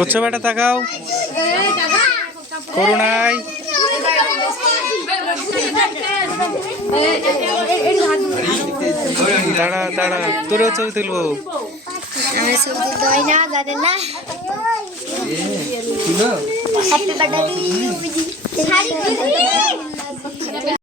উচ্চ বেটা তাকাও করুণাই দাঁড়া দাঁড়া তোরেও ছবি তুলবো Happy birthday to you.